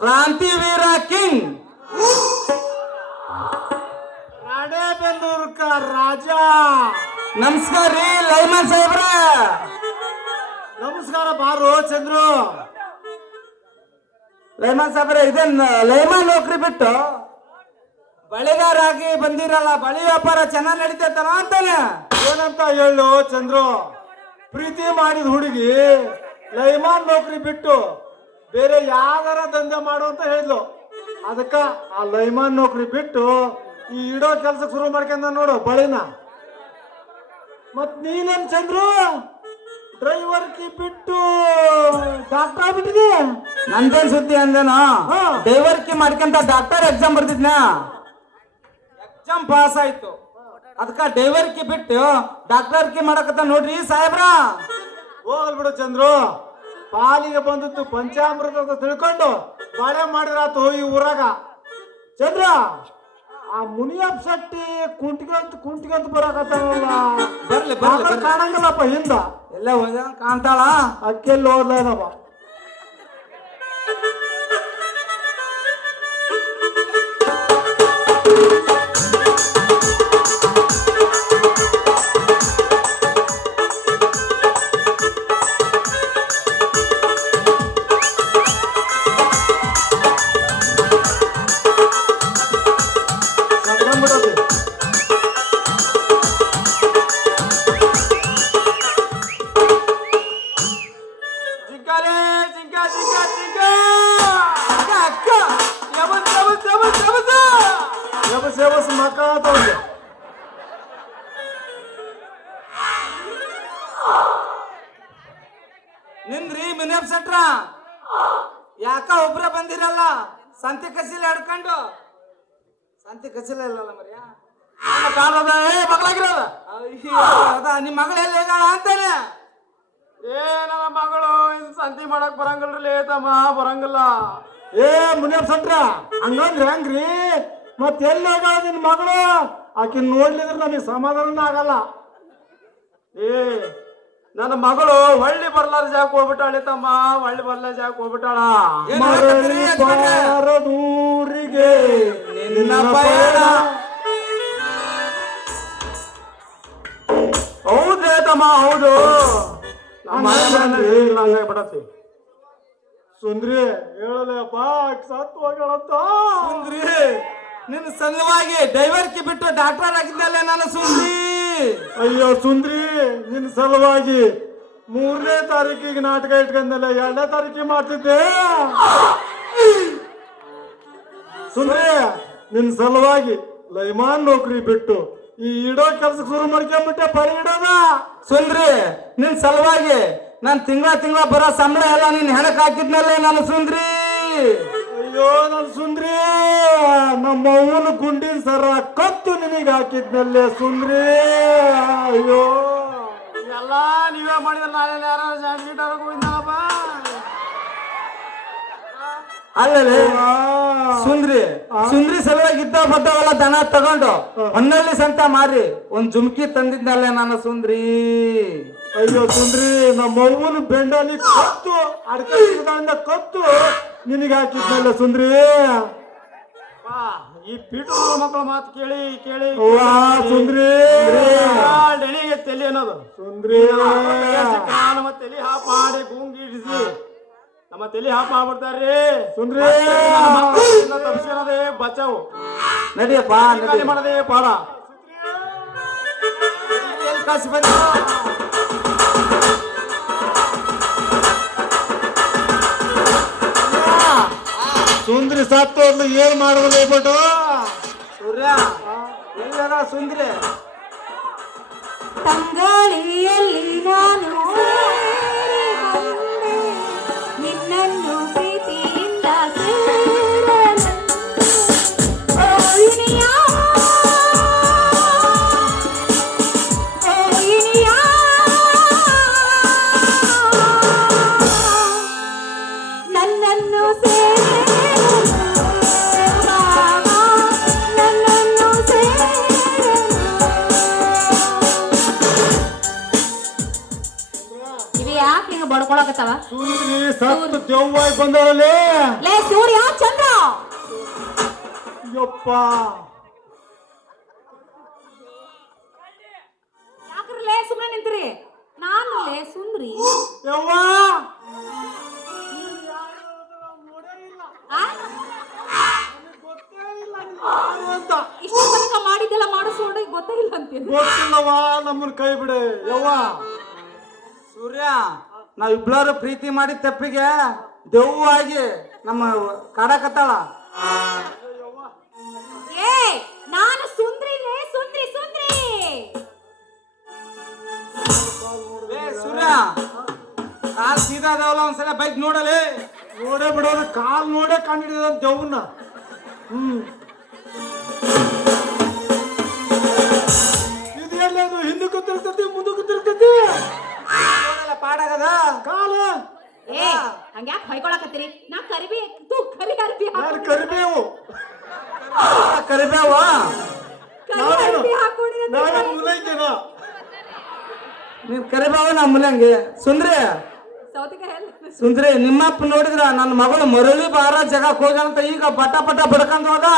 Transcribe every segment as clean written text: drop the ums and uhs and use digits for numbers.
ಕ್ರಾಂತಿವೀರ king ರಾಣೆಬೆನ್ನೂರ್ಕ ರಾಜ. ನಮಸ್ಕಾರ ರೀ Lyman ಸಾಹೇಬ್ರ. ನಮಸ್ಕಾರ ಬಾರು ಚಂದ್ರು. ಲೈಮನ್ ಸಾಹೇಬ್ರ ಇದನ್ನ ಲೈಮನ್ ನೌಕರಿ ಬಿಟ್ಟು ಬಳಿಗಾರಾಗಿ ಬಂದಿರಲ್ಲ, ಬಳಿ ವ್ಯಾಪಾರ ಚೆನ್ನಾಗಿ ನಡೀತೈತನ ಅಂತಾನೆ. ಏನಂತ ಹೇಳು ಚಂದ್ರು, ಪ್ರೀತಿ ಮಾಡಿದ ಹುಡುಗಿ ಲೈಮಾನ್ ನೌಕರಿ ಬಿಟ್ಟು ಬೇರೆ ಯಾವ್ದಾರ ದಂಧೆ ಮಾಡು ಅಂತ ಹೇಳಿದ್ಲು. ಅದಕ್ಕ ಆ ಲೈಮಾನ್ ನೌಕರಿ ಬಿಟ್ಟು ಈ ಇಡೋ ಕೆಲ್ಸಕ್ಕೆ ಶುರು ಮಾಡ್ಕೊಂಡ ನೋಡು ಬಳಿನ. ಮತ್ ನೀನೇನ್ ಚಂದ್ರು ಡ್ರೈವರ್ ಕಿ ಬಿಟ್ಟು ಡಾಕ್ಟರ್ ಆಗ್ಬಿಟ್ಟಿದೆ. ನಂದೇನ್ ಸುದ್ದಿ ಅಂದೇನೋ, ಡ್ರೈವರ್ ಕಿ ಮಾಡ್ಕೊಂತ ಡಾಕ್ಟರ್ ಎಕ್ಸಾಮ್ ಬರ್ತಿದ್ನ, ಎಕ್ಸಾಮ್ ಪಾಸ್ ಆಯ್ತು. ಅದಕ್ಕ ಡ್ರೈವರ್ ಕಿ ಬಿಟ್ಟು ಡಾಕ್ಟರ್ ಕಿ ಮಾಡಕತ್ತ ನೋಡ್ರಿ ಸಾಹೇಬ್ರ. ಹೋಗಲ್ ಬಿಡು ಚಂದ್ರು, ಪಾಲಿಗೆ ಬಂದದ್ದು ಪಂಚಾಮೃತ ಅಂತ ತಿಳ್ಕೊಂಡು ಬಾಳೆ ಮಾಡಿರಾತು ಈ ಊರಾಗ. ಚಂದ್ರ, ಆ ಮುನಿಯಪ್ಪ ಶೆಟ್ಟಿ ಕುಂಟಿಗಂತ ಬರಾಕತ್ತಾನಲ್ಲ, ಬರ್ಲಿ ಬರ್ಲಿ ಬರ್ಲಿ. ಕಾಣಂಗಿಲ್ಲಪ್ಪ ಹಿಂದ, ಎಲ್ಲ ಹೋದ ಕಾಣ್ತಾಳ. ಅಕ್ಕೆಲ್ಲಿ ಹೋದ್ಲೇನಪ್ಪ. ನಿಂದ್ರಿ ಮಿನಿಯಪ್ ಸೆಟ್ರ, ಯಾಕ ಒಬ್ರ ಬಂದಿರಲ್ಲ? ಸಂತಿ ಕಸಿಲ ಹಿಡ್ಕೊಂಡು ಸಂತಿ ಕಸಿಲ ಇಲ್ಲಲ್ಲ ಮರ್ಯಾ ಕಾಣದ ಮಗಳಾಗಿರೋದ. ನಿಮ್ ಮಗಳೆಲ್ಲ ಹೇಳ ಅಂತಾನೆ. ನನ್ನ ಮಗಳು ಇದು ಸಂತಿ ಮಾಡಕ್ ಬರಂಗಿಲ್ರಿ ತಮ್ಮ, ಬರಂಗಿಲ್ಲ. ಏ ಮುನಿಯಪ್ಪ ಸೆಟ್ರ, ಹಂಗಂದ್ರಿ ಹಂಗ್ರಿ? ಮತ್ ಎಲ್ಲಿ ಹೋಗ ನಿನ್ ಮಗಳು? ಆಕಿನ್ ನೋಡ್ಲಿದ್ರೆ ನನಗೆ ಸಮಾಧಾನ ಆಗಲ್ಲ. ಏ ನನ್ನ ಮಗಳು ಹೊಳ್ಳಿ ಬರ್ಲಾರ ಜಾಗ ಹೋಗ್ಬಿಟ್ಟಾಳೆ ತಮ್ಮ, ಹೊಳ್ಳಿ ಬರ್ಲಾರ ಜಾಗ ಹೋಗ್ಬಿಟ್ಟಾಳ. ದೂರಿಗೆ ನಿನ್ನ ಪಯಣ. ಹೌದೇ ತಮ್ಮ, ಹೌದು. ಬಿಡತ್ತಿ ಸುಂದ್ರಿ ಹೇಳಲಪ್ಪ, ಸತ್ತು ಹೋಗಳಂತ. ಸುಂದ್ರಿ, ನಿನ್ನ ಸಲುವಾಗಿ ಡ್ರೈವರ್ ಕಿ ಬಿಟ್ಟು ಡಾಕ್ಟರ್ ಆಗಿದ್ದಲ್ಲ ನಾನು ಸುಂದ್ರಿ. ಅಯ್ಯೋ ಸುಂದ್ರಿ, ನಿನ್ನ ಸಲುವಾಗಿ 3ನೇ ತಾರೀಕಿಗೆ ನಾಟಕ ಇಟ್ಕೊಂಡಲ್ಲ, 2ನೇ ತಾರೀಕಿಗೆ ಮಾಡ್ತಿದ್ದೆ. ಸುಂದ್ರಿ, ನಿನ್ನ ಸಲುವಾಗಿ ಲೈಮಾನ್ ನೌಕರಿ ಬಿಟ್ಟು ಈ ಇಡೋ ಕೆಲ್ಸಕ್ಕೆ ಶುರು ಮಾಡ್ಕೊಂಡ್ಬಿಟ್ಟೆ, ಪರಿ ಇಡೋದ. ಸುಂದ್ರಿ, ನಿನ್ ಸಲುವಾಗಿ ನಾನ್ ತಿಂಗಳ ಬರೋ ಸಂಬಳ ಎಲ್ಲ ನಿನ್ ಹೆಣಕ್ ಹಾಕಿದ್ನಲ್ಲೇ ನಾನು ಸುಂದ್ರಿ. ಅಯ್ಯೋ ನನ್ನ ಸುಂದ್ರಿ, ನಮ್ಮ ಅವನ ಗುಂಡಿನ ಸರ ಕತ್ತು ನಿನಗೆ ಹಾಕಿದ್ನಲ್ಲೇ ಸುಂದ್ರಿ. ಅಯ್ಯೋ ಎಲ್ಲ ನೀವೇ ಮಾಡಿದ್ರೆ ನಾಳೆ ಯಾರು ಅಲ್ಲೇ ಸುಂದ್ರಿ ಸುಂದ್ರಿ ಸಲುವಾಗಿ ಇದ್ದ ಬದ್ದವಲ್ಲ ದನ ತಗೊಂಡು ಹೊನ್ನಲ್ಲಿ ಸಂತ ಮಾರಿ ಒಂದ್ ಜುಮ್ಕಿ ತಂದಿದ್ನಲ್ಲೇ ನಾನು ಸುಂದ್ರಿ. ಅಯ್ಯೋ ಸುಂದ್ರಿ, ನಮ್ಮ ಅವ್ವನ ಬೆಂಡಲ್ಲಿ ಕತ್ತು ಅಡ್ಕಿಂದ ಕತ್ತು ನಿನಗೆ ಹಾಕಿದ್ನಲ್ಲ ಸುಂದ್ರಿ. ಈ ಪೀಟು ಮಕ್ಕಳ ಮಾತು ಕೇಳಿ ಕೇಳಿ ಸುಂದ್ರಿ ಎಳಿಗೆ ತಲೆ ಅನ್ನೋದು ಸುಂದ್ರಿ. ನಮ್ಮ ತಲೆ ಹಾಪ್ ಮಾಡಿ ಗೂಂಗಿಡಿಸಿ ನಮ್ಮ ತಲೆ ಹಾಪ್ ಮಾಡ್ಬಿಡ್ತಾರ್ರಿ ಸುಂದ್ರಿ. ತಪ್ಪಿಸ್ಕೊಳ್ಳೋದೇ ಬಚಾವು, ನಡಿಯಪ್ಪ ಮಾಡದೆ ಪಾಡ. ಕಾಸು ಬಂದ ಸುಂದ್ರಿ ಸತ್ತೋದ್ಲು ಏನ್ ಮಾಡೋದು ಬಿಟ್ಟು ಸೂರ್ಯ ಎಲ್ಲರ ಸುಂದ್ರಿ. ತಂಗಾಳಿಯಲ್ಲಿ ನಾನು ನಿನ್ನನ್ನು ಪ್ರೀತಿಯಿಂದ ನನ್ನನ್ನು ಹೊಡ್ಕೊಳಕತ್ತಾವ ಸುಂದ್ರಿ ಸತ್ತು ದೆವ್ವಾಗಿ ಬಂದವಲ್ಲಿ ಲೇ ಸೂರ್ಯ ಚಂದ್ರ ಯಪ್ಪ ಯಾಕ್ರಲೇ ಸುಮ್ಮನೆ ನಿಂತ್ರಿ ನಾನು ಲೇ ಸುಂದ್ರಿ ಯವ್ವ ಆ? ಯಾರು ಅಂತ ಇಷ್ಟು ತನಕ ಮಾಡಿದ್ದೆಲ್ಲ ಮಾಡಿಸೋಣ ಗೊತ್ತಾಗಿಲ್ಲ ಅಂತೀನಿ ಗೊತ್ತಿಲ್ಲವ ನಮ್ಮನ್ನ ಕೈ ಬಿಡೆ ಯವ್ವ ಸೂರ್ಯ ನಾವಿಬ್ಳರು ಪ್ರೀತಿ ಮಾಡಿದ ತಪ್ಪಿಗೆ ದೆವ್ವಾಗಿ ನಮ್ಮ ಕಾಡಕತ್ತಾಳ. ಏ ನಾನು ಸುಂದ್ರಿ ಲೇ ಸುಂದ್ರಿ ಸುಂದ್ರಿ ಏ ಸೂರ್ಯ ಕಾಲ್ ಸೀದಾ ಅದಾವಲ್ಲ ಒಂದ್ಸಲ ಬೈಕ್ ನೋಡಲಿ. ನೋಡೇ ಬಿಡೋದು ಕಾಲ್ ನೋಡೇ ಕಂಡಿಡಿದ ದೆವ್ವನ್ನ ಇದು ಎಲ್ಲದು ಹಿಂದಕ್ಕೂ ತಿರುಗ್ತತಿ ಮುಂದಕ್ಕೂ ತಿರುಗ್ತತಿ ನೋಡಲ್ಲ ಪಾಡಾಗದ ಕಾಲು ಏ ಹಂಗ್ಯಾಕ್ ಹೊಯ್ಕೊಳಕತ್ತೀರಿ ನಾ ಕರಿಬಿ ತೂ ಕರಿ ಅರ್ಬಿ ನಾನು ಕರಿಬೇವು ಕರಿಬೇವ ಹಾಕೊಂಡಿರೋ ನಾನು ಮುಲೈತೇನೋ ನೀನ್ ಕರಿಬೇವ ನಾ ಮುಲಂಗಿ. ಸುಂದ್ರಿ ಸೌತಿಕಾಯಿ ಎಲ್ಲ ಸುಂದ್ರಿ ನಿಮ್ಮಪ್ಪ ನೋಡಿದ್ರ ನನ್ನ ಮಗಳು ಮರಳಿ ಬಾರ ಜಗಕ್ ಹೋಗಂತ ಈಗ ಬಟ ಬಟ ಬಡ್ಕೊಂಡ್ ಹೋದ.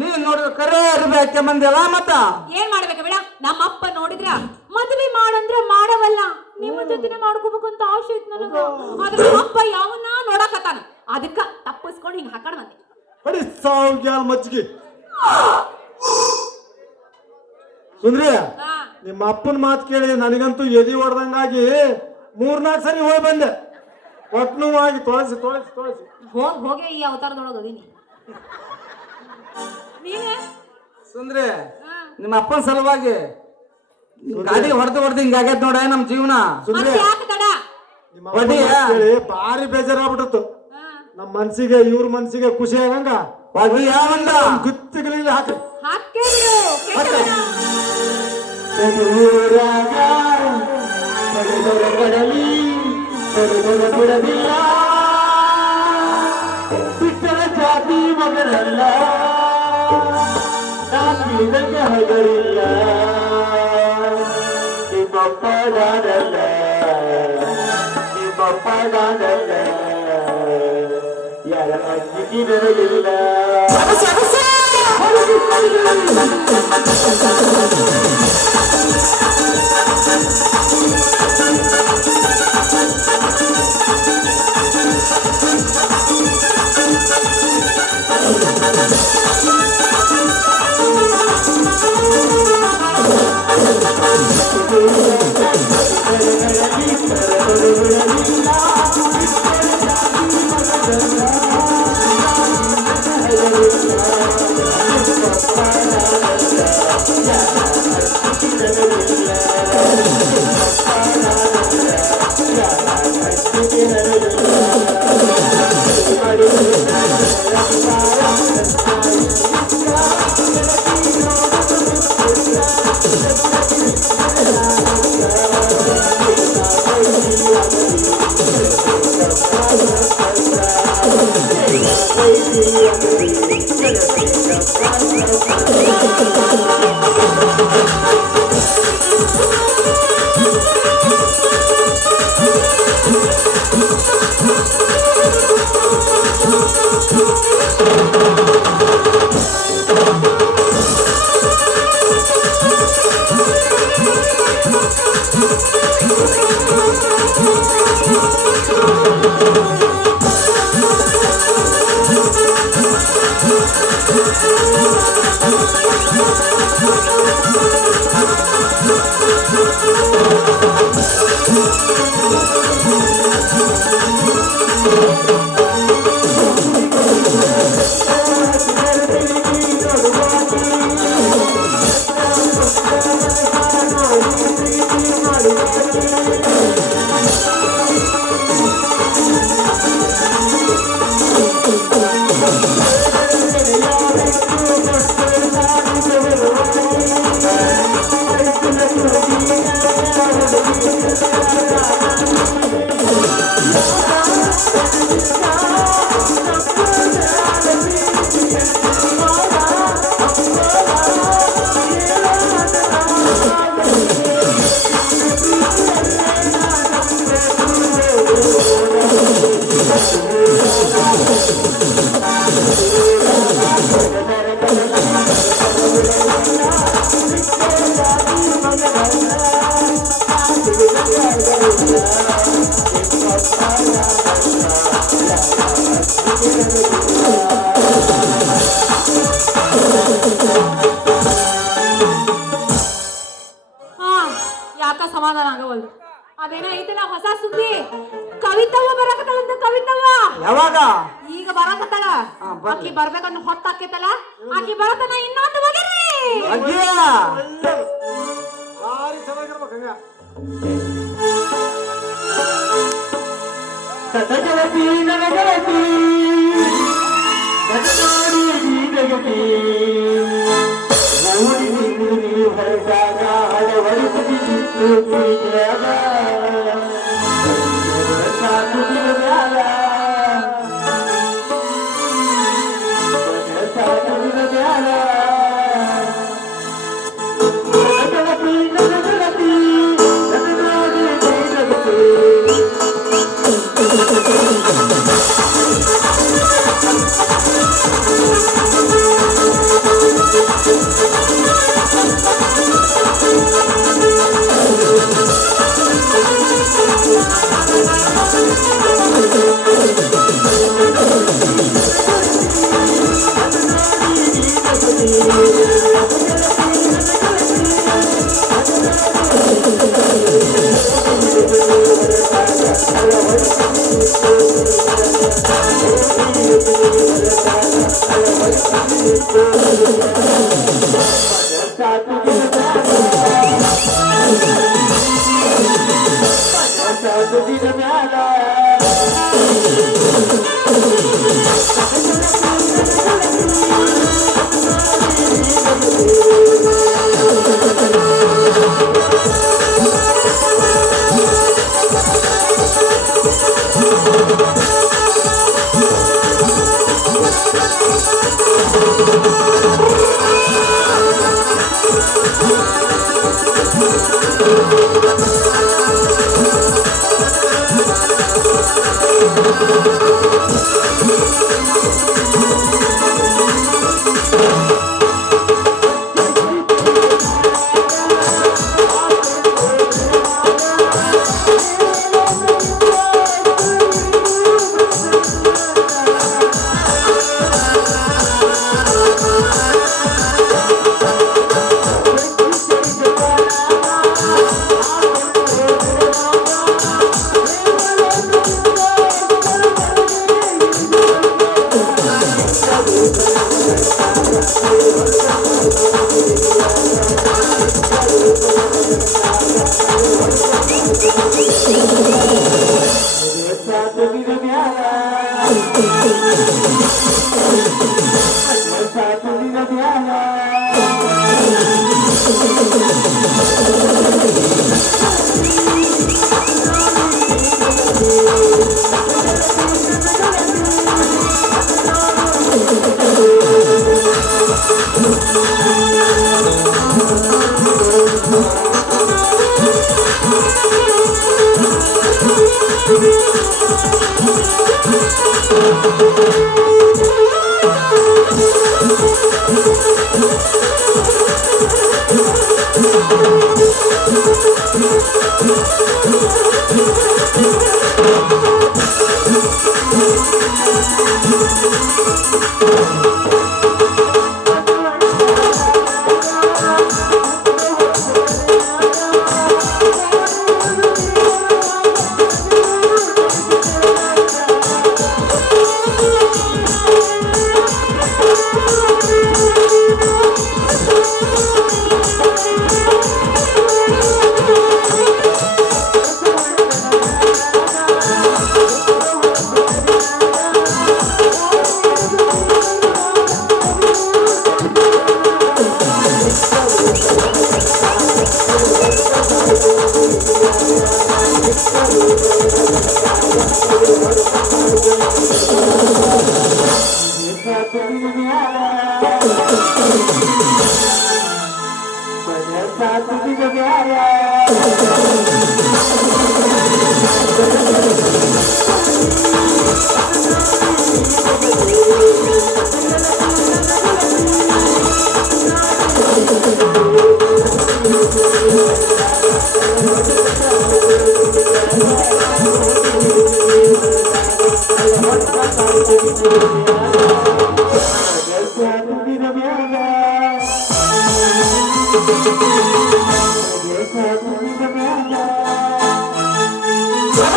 ನೀನ್ ನೋಡಿದ್ರ ಕರೆ ಅರಿವಿ ಹಾಕಿ ಬಂದಿಲ್ಲ ಮತ್ತ ಏನ್ ಮಾಡ್ಬೇಕ ಬೇಡ ನಮ್ಮ ಅಪ್ಪ ನೋಡಿದ್ರ ಮದ್ವೆ ಮಾಡಂದ್ರ ಮಾಡವಲ್ಲ ನಿಮ್ಮ ಜೊತೆನೆ ಮಾಡ್ಕೋಬೇಕು ಅಂತ ಆಸೆ ಐತ್ ನನಗ. ಆದ್ರೆ ನಮ್ಮ ಅಪ್ಪ ಯಾವನ್ನ ನೋಡಕತ್ತಾನ ಅದಕ್ಕ ತಪ್ಪಿಸ್ಕೊಂಡು ಹಿಂಗ ಹಾಕೊಂಡ್ ಬಂದೆ. ಹೊಡಿ ಸಾವು ಗ್ಯಾಲ್ ಮಜ್ಜಿಗೆ ಸುಂದ್ರಿ ಹಾ ನಿಮ್ಮ ಅಪ್ಪನ ಮಾತು ಕೇಳಿ ನನಗಂತೂ ಎದಿ ಹೊಡೆದಂಗಾಗಿ 3-4 ಸರಿ ಹೋಗಿ ಬಂದೆ. ಒಟ್ನುವಾಗಿ ತೊಳಸಿ ತೊಳಸಿ ತೊಳಸಿ ಹೋಗೆ ಈ ಅವತಾರದೊಳಗ ಅದೀನಿ ನೀನೇ ಸುಂದ್ರಿ ಹಾ. ನಿಮ್ಮ ಅಪ್ಪನ ಸಲುವಾಗಿ ಗಾಡಿ ಹೊಡೆದು ಹಿಂಗಾಗೈತ್ ನೋಡ ನಮ್ ಜೀವನ. ಸುಂದ್ರಿ ಮತ್ತೆ ಯಾಕೆ ತಡ ನಿಮ್ಮ ಅಪ್ಪನ್ ಮಾತ್ ಕೇಳಿ ಭಾರಿ ಬೇಜಾರಾಗ್ಬಿಟ್ಟಿತ್ತು. ಹಾ. ನಮ್ಮ ಮನ್ಸಿಗೆ ಇವ್ರ ಮನ್ಸಿಗೆ ಖುಷಿ ಆಗಂಗ ಒಗ್ರಿ ಯಾವಂದ ಗುತ್ತಿಗಳಿಗೆ ಹಾಕಿ ಹಾಕೇ ಬಿಡು ಕೆಟ್ಟವನ. ಬಿಟ್ಟರ ಜಾತಿ ಮಗನಲ್ಲ ನಾನಿದಕ್ಕೆ ಹಗಲಿಲ್ಲ ನಿಮ್ಮಪ್ಪ ನಾನಲ್ಲ ನಿಮ್ಮಪ್ಪ ನಾನಲ್ಲ ಯಾರ ಅಂಜಿಕೆ ನನಗಿಲ್ಲ Thank you. ಯಾವಾಗ ಈಗ ಬರಕತ್ತಾಳ ಹಾ, ಬರ್ಲಿ. ಆಕಿ ಬರ್ಬೇಕಂತ ಹೊತ್ತಾಕೈತಲ್ಲ ಆಕಿ ಬರತನ ಇನ್ನೊಂದು ಬಗೆರಿ ಅಜ್ಜಿಯ ಭಾರಿ ಚೆನ್ನಾಗಿರ್ಬೇಕು ಹಂಗ ಸತಗತಿ ನನಗತಿ ನಗನಾಡಿ ನೀನಗತಿ ಓಡಿ ನೀ ಹೊರಟಾಗ ಹಳವಡಿಸಿದ್ದು ಪ್ರೀತಿಯಾಗ ಸಾಕುದಿನ ಮ್ಯಾಲ ಸಾಕುದಿನ ಮ್ಯಾಲ ನಗನಗತಿ ನಗನಗತಿ ನಗನಾಡಿ ನೀನಗತಿ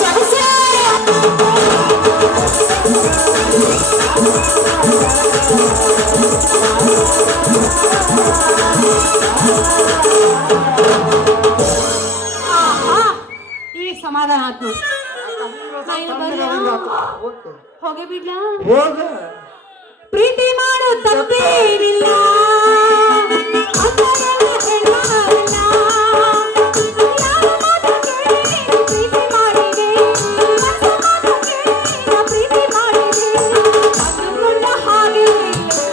ಸೊಗಸೆ ಆಹಾ, ಈಗ ಸಮಾಧಾನ ಆಯ್ತು. ಹೋಗಿ ಬಿಡ್ಲಾ? ಹೋಗ ಪ್ರೀತಿ ಮಾಡು ತಪ್ಪೇನಿಲ್ಲ, ಅಂತ ಎಲ್ಲ ಹೇಳಲ್ಲ. ಯಾರ ಮಾತು ಕೇಳಿ ಪ್ರೀತಿ ಮಾಡಿದೆ, ಮನಸ್ಸು ಮಾತು ಕೇಳಿ ನಾ ಪ್ರೀತಿ ಮಾಡಿದೆ. ಅಂದುಕೊಂಡ ಹಾಗೆ ಇಲ್ಲ,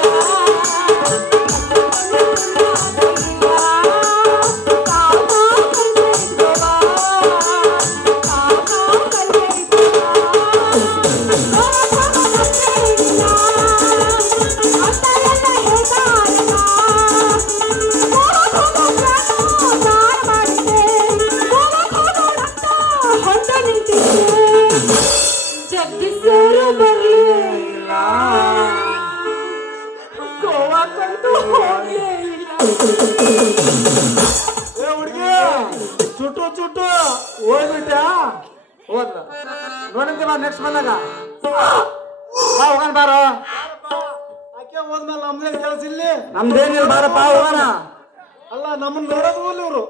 ಜಗ್ಗಿಸೋರು ಬರ್ಲಿಲ್ಲ, ಗೋವಾಕ್ಕಂತೂ ಹೋಗ್ಲೇ ಇಲ್ಲ. ಏ ಹುಡುಗಿ ಚುಟ್ಟು ಚುಟ್ಟು ಹೋಗ್ಬಿಟ್ಯಾ? ಹೋದ್ಲ ನೋಡಂತೆ ಬಾ ನೆಕ್ಸ್ಟ್ ಬಂದಾಗ ಬಾ ಹೋಗೋಣ ಬಾರೋ. ಆಕೆ ಹೋದ್ಮೇಲೆ ನಮ್ದೇನ್ ಕೆಲಸ ಇಲ್ಲಿ? ನಮ್ದೇನಿಲ್ಲ ಬಾರಪ್ಪ ಹೋಗೋಣ. ಅಲ್ಲ ನಮ್ಮನ್ನ ನೋಡೋದು ಇವ್ರು